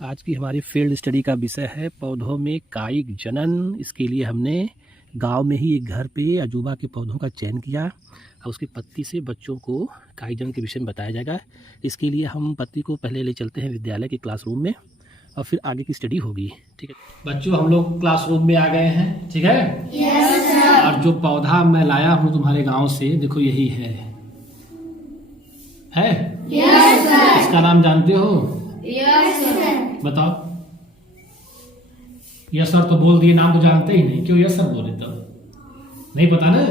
आज की हमारी फील्ड स्टडी का विषय है पौधों में कायिक जनन। इसके लिए हमने गांव में ही एक घर पे अजूबा के पौधों का चयन किया और उसकी पत्ती से बच्चों को कायिक जनन के विषय में बताया जाएगा। इसके लिए हम पत्ती को पहले ले चलते हैं विद्यालय के क्लासरूम में और फिर आगे की स्टडी होगी। ठीक है बच्चों, हम लोग क्लासरूम में आ गए हैं। ठीक है यस सर। और जो पौधा मैं लाया हूँ तुम्हारे गाँव से, देखो यही है। Yes sir. इसका नाम जानते हो? Yes sir. बताओ। यस सर तो बोल दिए, नाम तो जानते ही नहीं, क्यों यस सर बोले? तो नहीं पता ना,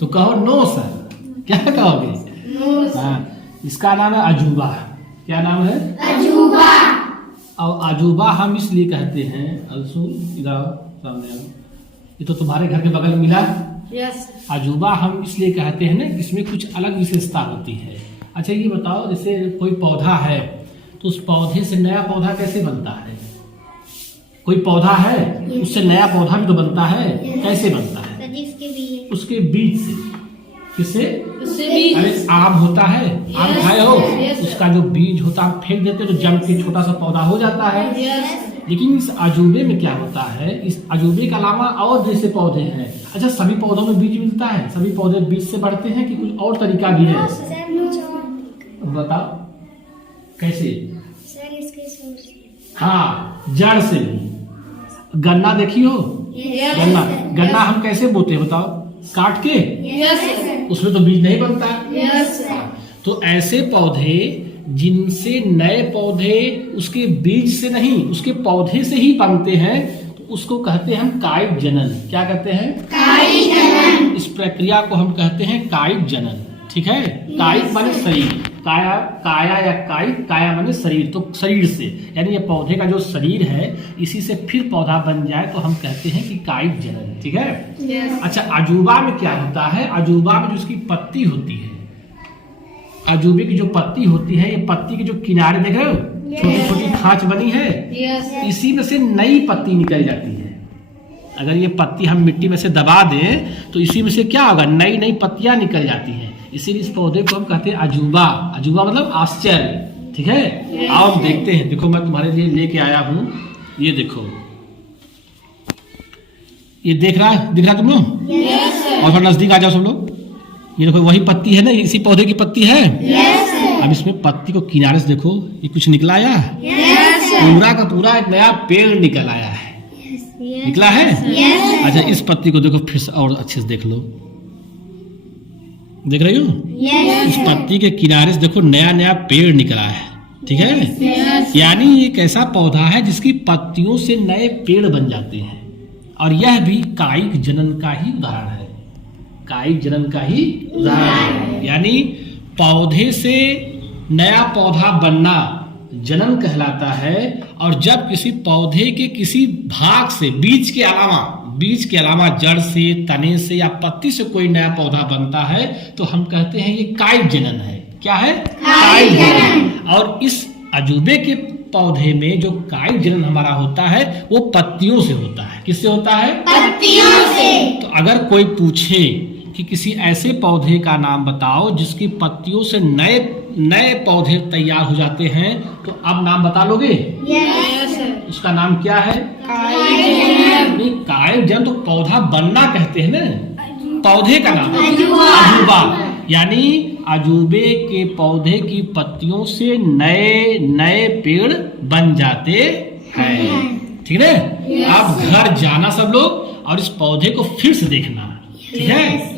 तो कहो नो सर। क्या कहोगे? No sir. हाँ, इसका नाम है अजूबा। क्या नाम है? अजूबा। और अजूबा हम इसलिए कहते हैं, इधर आओ, सामने आओ। ये तो तुम्हारे घर के बगल में मिला। यस। अजूबा हम इसलिए कहते हैं ना, इसमें कुछ अलग विशेषता होती है। अच्छा ये बताओ, जैसे कोई पौधा है तो उस पौधे से नया पौधा कैसे बनता है? कोई पौधा है उससे नया पौधा भी तो बनता है। कैसे बनता है? उसके बीज से। किससे? अरे आम होता है, आम खाए हो, उसका जो बीज होता है फेंक देते तो जम के छोटा सा पौधा हो जाता है। लेकिन इस अजूबे में क्या होता है, इस अजूबे के अलावा और जैसे पौधे हैं। अच्छा, सभी पौधों में बीज मिलता है? सभी पौधे बीज से बढ़ते हैं कि कुछ और तरीका भी है? बताओ कैसे? हाँ, जड़ से भी। गन्ना देखी हो? गन्ना हम कैसे बोते हैं बताओ? काट के? उसमें तो बीज नहीं बनता। तो ऐसे पौधे जिनसे नए पौधे उसके बीज से नहीं, उसके पौधे से ही बनते हैं, तो उसको कहते हैं हम कायिक जनन। क्या कहते हैं? कायिक जनन। इस प्रक्रिया को हम कहते हैं कायिक जनन। ठीक है, कायिक माने शरीर, काया या कायिक, काया माने शरीर, तो शरीर से, यानी ये पौधे का जो शरीर है इसी से फिर पौधा बन जाए तो हम कहते हैं कि कायिक जनन। ठीक है। अच्छा, अजूबा में क्या होता है? अजूबा में जो उसकी पत्ती होती है, अजूबे की जो पत्ती होती है, ये पत्ती के जो किनारे देख रहे हो, छोटी छोटी खांच बनी है, इसी में से नई पत्ती निकल जाती है। अगर ये पत्ती हम मिट्टी में से दबा दें तो इसी में से क्या होगा, नई नई पत्तियां निकल जाती हैं। इसीलिए इस पौधे को हम कहते हैं अजूबा। अजूबा मतलब आश्चर्य। ठीक है, आओ हम देखते हैं। देखो मैं तुम्हारे लिए लेके आया हूँ, ये देखो, ये दिख रहा तुम लोग? और नजदीक आ जाओ सब लोग। ये देखो वही पत्ती है ना, इसी पौधे की पत्ती है। अब इसमें पत्ती को किनारे से देखो, ये कुछ निकला आया, पूरा का पूरा एक नया पेड़ निकल आया है। निकला है? अच्छा, इस पत्ती को देखो फिर से और अच्छे से देख लो। देख रही हो? इस पत्ती के किनारे से देखो नया नया पेड़ निकला है। ठीक है, यानी ये एक ऐसा पौधा है जिसकी पत्तियों से नए पेड़ बन जाते हैं। और यह भी कायिक जनन का ही उदाहरण है। कायिक जनन का ही उदाहरण है, यानी पौधे से नया पौधा बनना जनन कहलाता है। और जब किसी पौधे के किसी भाग से, बीज के अलावा जड़ से, तने से या पत्ती से कोई नया पौधा बनता है तो हम कहते हैं ये कायिक जनन है। क्या है? कायिक जनन। और इस अजूबे के पौधे में जो कायिक जनन हमारा होता है वो पत्तियों से होता है। किससे होता है? पत्तियों से। तो अगर कोई पूछे कि किसी ऐसे पौधे का नाम बताओ जिसकी पत्तियों से नए पौधे तैयार हो जाते हैं, तो अब नाम बता लोगे? उसका नाम क्या है? कायिक जनन। तो पौधा बनना कहते हैं ना, पौधे का नाम अजूबा। यानी अजूबे के पौधे की पत्तियों से नए नए पेड़ बन जाते हैं। ठीक है, आप घर जाना सब लोग और इस पौधे को फिर से देखना। ठीक है,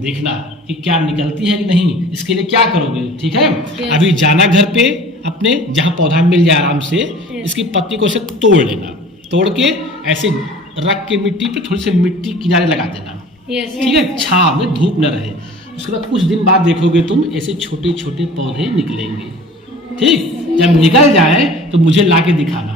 देखना कि क्या निकलती है कि नहीं। इसके लिए क्या करोगे? ठीक है, अभी जाना घर पे अपने, जहाँ पौधा मिल जाए आराम से, इसकी पत्ती को ऐसे तोड़ लेना, तोड़ के ऐसे रख के मिट्टी पे थोड़ी सी मिट्टी किनारे लगा देना। ठीक है, छांव में, धूप न रहे। उसके बाद कुछ दिन बाद देखोगे तुम ऐसे छोटे छोटे पौधे निकलेंगे। ठीक, जब निकल जाए तो मुझे लाके दिखाना।